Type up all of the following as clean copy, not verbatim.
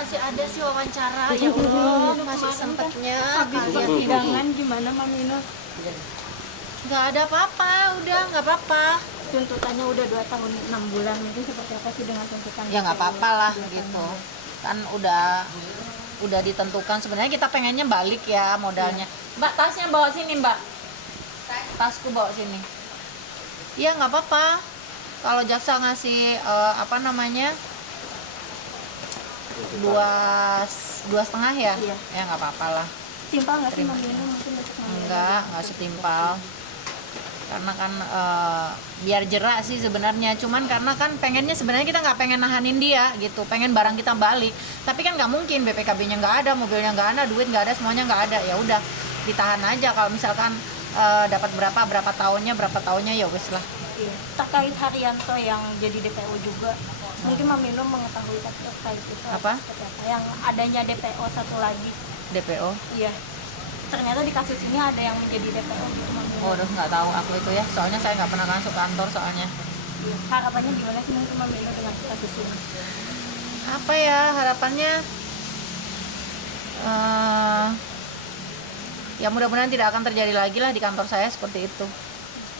masih ada sih wawancara, ya Allah, masih sempatnya Habis kalian. persidangan gimana Mami Nur? Nggak ada apa-apa, udah nggak apa-apa. Tuntutannya udah 2 tahun 6 bulan, mungkin seperti apa sih dengan tuntutan? Ya nggak apa-apa lah gitu. Kan udah ditentukan. Sebenarnya kita pengennya balik ya modalnya. Mbak, tasnya bawa sini, Mbak. Tasku bawa sini. Iya nggak apa-apa. Kalau jaksa ngasih apa namanya, dua setengah ya, Iya. ya nggak apa-apa lah. Setimpal nggak sih Terima. Mami Nur mungkin untuk Mami Nur? Nggak setimpal. Karena kan biar jerak sih sebenarnya, cuman karena kan pengennya sebenarnya kita nggak pengen nahanin dia gitu, pengen barang kita balik, tapi kan nggak mungkin, BPKB-nya nggak ada, mobilnya nggak ada, duit nggak ada, semuanya nggak ada, ya udah ditahan aja. Kalau misalkan dapat berapa tahunnya ya wes lah. Iya. Terkait Haryanto yang jadi DPO juga, mungkin Mami Nur mengetahui terkait itu Apa? seperti apa? Yang adanya DPO satu lagi. DPO. Iya. Ternyata di kasus ini ada yang menjadi DPO gitu Mami Nur. Oh, udah nggak tahu aku itu ya, soalnya saya nggak pernah masuk kantor soalnya. Iya. Harapannya gimana sih mungkin Mami Nur dengan kasus ini? Apa ya harapannya? Ya mudah-mudahan tidak akan terjadi lagi lah di kantor saya seperti itu.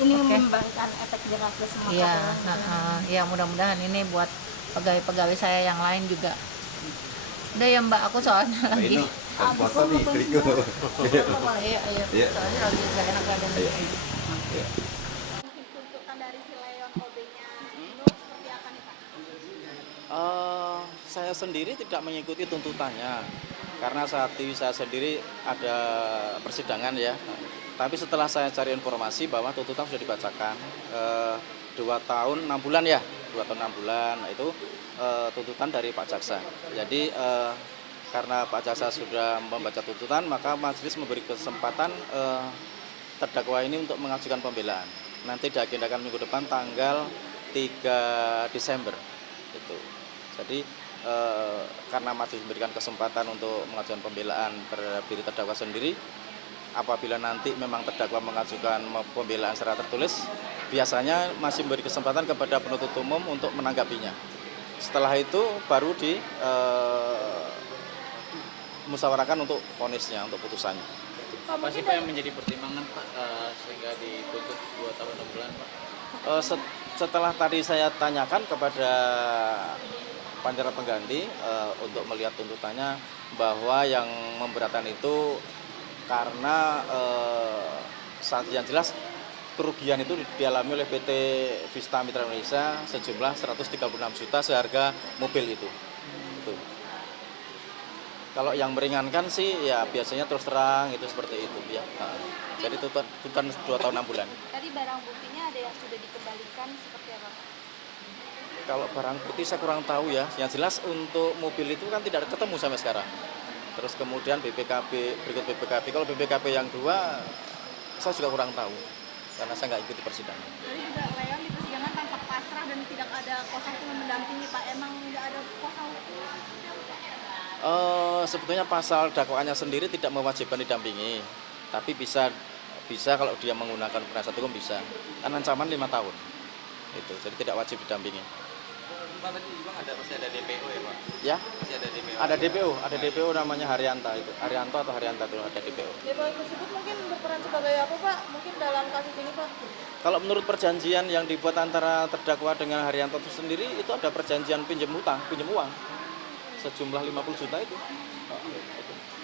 Ini Oke. memberikan efek jerah ke semua Iya, karyawan. ya mudah-mudahan ini buat pegawai-pegawai saya yang lain juga. Udah ya Mbak, aku soalnya lagi. Ini kan foto nih, berikut. Iya. Iya. Soalnya lagi nggak enak badan. Iya. Tuntutan dari si Leon OB-nya Nur seperti apa nih Pak? Saya sendiri tidak mengikuti tuntutannya karena saat ini saya sendiri ada persidangan ya. Tapi setelah saya cari informasi bahwa tuntutan sudah dibacakan 2 tahun 6 bulan ya, 2 tahun 6 bulan itu tuntutan dari Pak Jaksa. Jadi karena Pak Jaksa sudah membaca tuntutan, maka majelis memberi kesempatan terdakwa ini untuk mengajukan pembelaan. Nanti diagendakan minggu depan tanggal 3 Desember. Itu. Jadi karena masih memberikan kesempatan untuk mengajukan pembelaan terhadap diri terdakwa sendiri, apabila nanti memang terdakwa mengajukan pembelaan secara tertulis, biasanya masih memberi kesempatan kepada penuntut umum untuk menanggapinya. Setelah itu baru musyawarahkan untuk vonisnya, untuk putusannya. Apa sih Pak yang menjadi pertimbangan Pak sehingga dituntut 2 tahun 6 bulan Pak? Setelah tadi saya tanyakan kepada panitera pengganti untuk melihat tuntutannya, bahwa yang memberatkan itu karena yang jelas kerugian itu dialami oleh PT Vista Mitra Indonesia sejumlah 136 juta seharga mobil itu. Kalau yang meringankan sih ya biasanya terus terang itu seperti itu ya. Jadi tuntutan 2 tahun 6 bulan. Tadi barang buktinya ada yang sudah dikembalikan seperti apa? Kalau barang bukti saya kurang tahu ya. Yang jelas untuk mobil itu kan tidak ketemu sampai sekarang. Terus kemudian BPKB, berikut BPKB. Kalau BPKB yang 2 saya juga kurang tahu karena saya nggak ikuti persidangan. Tadi juga Leon di persidangan tampak pasrah dan tidak ada kuasa hukum yang mendampingi Pak. Emang nggak ada kuasa hukum? Sebetulnya pasal dakwaannya sendiri tidak mewajibkan didampingi, tapi bisa kalau dia menggunakan penasihat hukum bisa. Kan ancaman 5 tahun. Itu, jadi tidak wajib didampingi. Pak tadi Bang masih ada DPO ya Pak? Ya, Masih ada DPO? ada DPO namanya Haryanto itu. Haryanto atau Haryanto itu ada DPO. DPO tersebut mungkin berperan sebagai apa Pak? Mungkin dalam kasus ini Pak? Kalau menurut perjanjian yang dibuat antara terdakwa dengan Haryanto itu sendiri, itu ada perjanjian pinjam uang sejumlah 50 juta itu.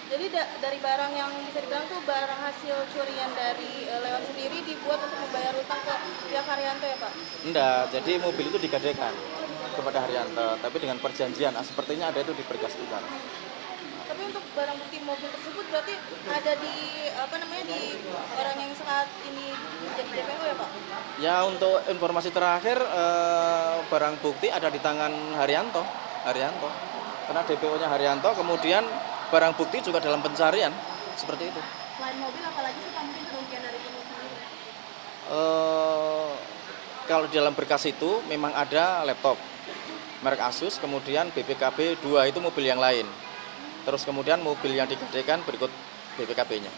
Jadi dari barang yang bisa dibilang tuh barang hasil curian dari Leon sendiri dibuat untuk membayar utang ke pihak Haryanto ya Pak? Enggak, jadi mobil itu digadekan kepada Haryanto, tapi dengan perjanjian. Sepertinya ada itu di Berkas Utara. Tapi untuk barang bukti mobil tersebut berarti ada di di orang yang saat ini jadi DPO ya Pak? Ya, untuk informasi terakhir barang bukti ada di tangan Haryanto. Karena DPO-nya Haryanto, kemudian barang bukti juga dalam pencarian seperti itu. Selain mobil apalagi sih Pak mungkin kerugian dari perusahaan? Kalau di dalam berkas itu memang ada laptop merek Asus, kemudian BPKB 2 itu mobil yang lain. Terus kemudian mobil yang digadekan berikut BPKB-nya.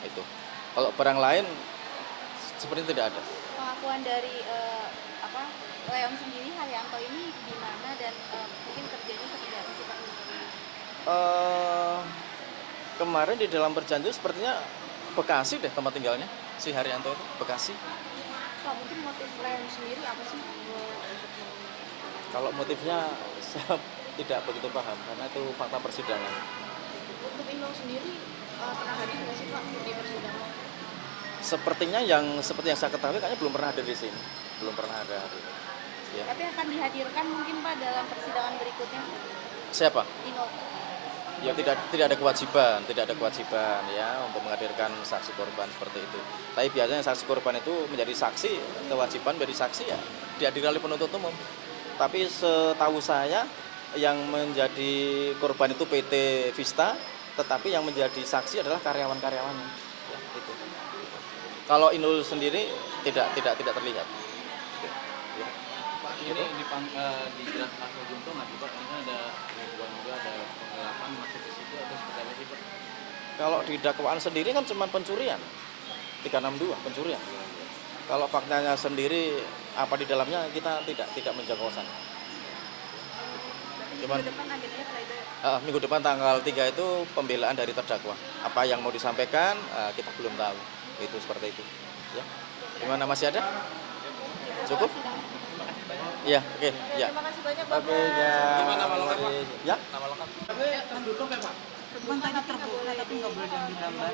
Itu. Kalau barang lain seperti tidak ada. Pengakuan dari Leon sendiri Haryanto ini di mana dan mungkin kerjanya seperti apa sih Pak? Eh, Kemarin di dalam perjanjian sepertinya Bekasi deh tempat tinggalnya si Haryanto itu, Bekasi. Pak, mungkin motif Leon sendiri apa sih Kalau motifnya saya tidak begitu paham karena itu fakta persidangan. untuk Inul sendiri pernah hadir nggak sih Pak di persidangan? Seperti yang saya ketahui kayaknya belum pernah hadir di sini, belum pernah ada. Ya. Tapi akan dihadirkan mungkin Pak dalam persidangan berikutnya Siapa? Inul. Ya tidak ada kewajiban ya untuk menghadirkan saksi korban seperti itu. Tapi biasanya saksi korban itu menjadi saksi, kewajiban menjadi saksi ya dihadirkan oleh penuntut umum. Tapi setahu saya yang menjadi korban itu PT Vista, tetapi yang menjadi saksi adalah karyawan-karyawannya. Ya, itu. Kalau Inul sendiri tidak terlihat. Ya. Pak, ini di jerat pasal junto nggak sih Pak? Ini kan ada ribuan juga, ada penggelapan masuk ke situ atau seperti apa sih Pak? Kalau di dakwaan sendiri kan cuma pencurian, 362 pencurian. Kalau faktanya sendiri apa di dalamnya kita tidak menjangkau sana. Cuman minggu depan tanggal 3 itu pembelaan dari terdakwa. Apa yang mau disampaikan kita belum tahu. Itu seperti itu. Ya. Gimana masih ada? Cukup? Iya, oke, ya. Terima kasih banyak Bapak. Oke, ya. Gimana nama lengkap, Pak? Ya. Nama lengkap. Bukan tadi terbuka tapi nggak boleh digambar.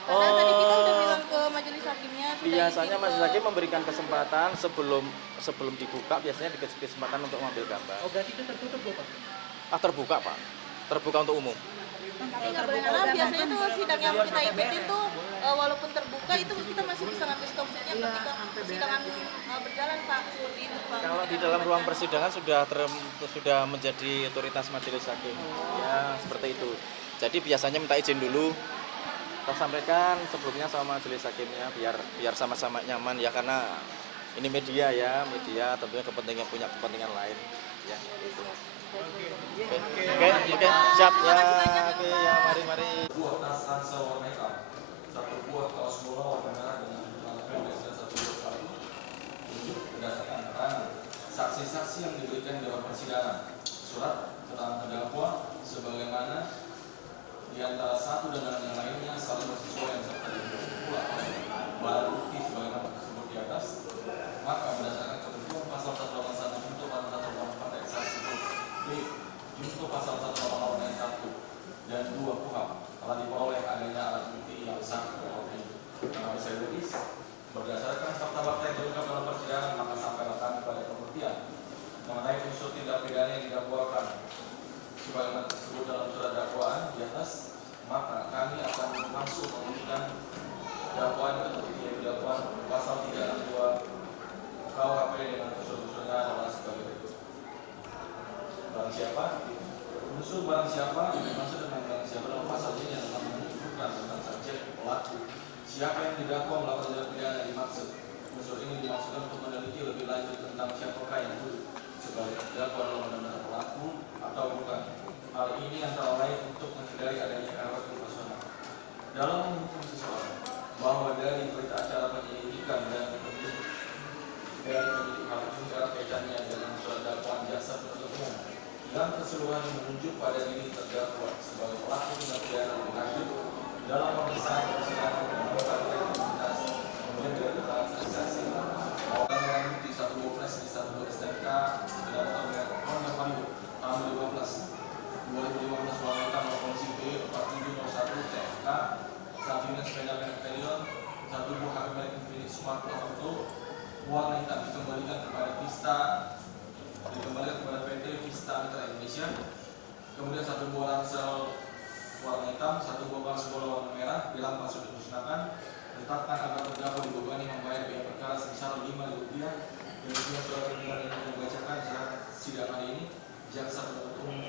Karena tadi kita udah bilang ke majelis hakimnya sudah Biasanya izin majelis ke- hakim memberikan kesempatan sebelum dibuka, biasanya dikasih kesempatan untuk mengambil gambar. Oh berarti itu tertutup Bapak? Terbuka Pak, terbuka untuk umum. Tapi nggak boleh karena biasanya tuh sidang yang kita ikutin tuh walaupun terbuka itu kita masih bisa ngambil stopsinya ketika persidangan berjalan Pak, seperti itu Pak. Kalau di dalam ruang persidangan sudah menjadi otoritas majelis hakim, ya seperti itu. Jadi biasanya minta izin dulu, kita sampaikan sebelumnya sama majelis hakimnya biar sama-sama nyaman ya karena ini media tentunya punya kepentingan lain ya itu. Oke, siap ya. Oke ya, mari. Buah tas ransel warna hitam, satu buah kaos bola warna merah dengan celana pendek dan satu buah sepatu. Tunjuk berdasarkan keterangan saksi-saksi yang diberikan dalam persidangan. Surat keterangan terdakwa sebagaimana di antara satu dengan yang lainnya saling bersesuaian serta dibuktikan pula barang bukti sebagaimana tersebut di atas. Maka berdasarkan ketentuan pasal 181 junto pasal 184 ayat 1 B junto pasal 188 ayat 1 dan 2 KUHP telah diperoleh adanya alat bukti yang sah terkait ini. Karena bisa logis, berdasarkan fakta-fakta yang terungkap dalam persidangan, maka sampailah kami pada pembuktian mengenai unsur tindak pidana yang didakwakan sebagaimana tersebut dalam surat dakwaan di atas, maka kami akan langsung memberikan dakwaan yaitu dakwaan pasal 362 KUHP dengan unsur-unsurnya adalah sebagai berikut. Barang siapa? Unsur barang siapa yang dimaksud dengan barang siapa dalam pasal ini adalah menunjukkan tentang subjek pelaku. Siapa yang didakwa melakukan tindak pidana yang dimaksud. Unsur ini dimaksudkan untuk meneliti lebih lanjut tentang siapakah yang dulu sebagai terdakwa dalam benar pelaku atau bukan. Hal ini antara lain untuk menghindari adanya karakter personal. Dalam menghukum seseorang bahwa dari berita acara penyelidikan dan penyidik hakim erat kaitannya dengan surat dakwaan jaksa penuntut umum yang keseluruhan menunjuk pada diri terdakwa sebagai pelaku tindak pidana lebih lanjut dalam pemeriksaan persidangan menemukan identitas kemudian dari keterangan saksi maupun barang bukti satu buah flash di satu buah STNK tidak terlihat Honda Vario tahun 2015 warna hitam nomor polisi B 4701 TFK satu unit sepeda merek Pelion satu buah HP merek Infinix Smart Auto warna hitam dikembalikan kepada PT Vista Mitra Indonesia. Kemudian satu buah ransel warna hitam, satu buah kaos bola warna merah dirampas sudah dimusnahkan. Ditetapkan agar terdakwa dibebani membayar biaya perkara sebesar Rp5.000 dan juga surat pernyataan yang dibacakan saat sidang hari ini jaksa penuntut umum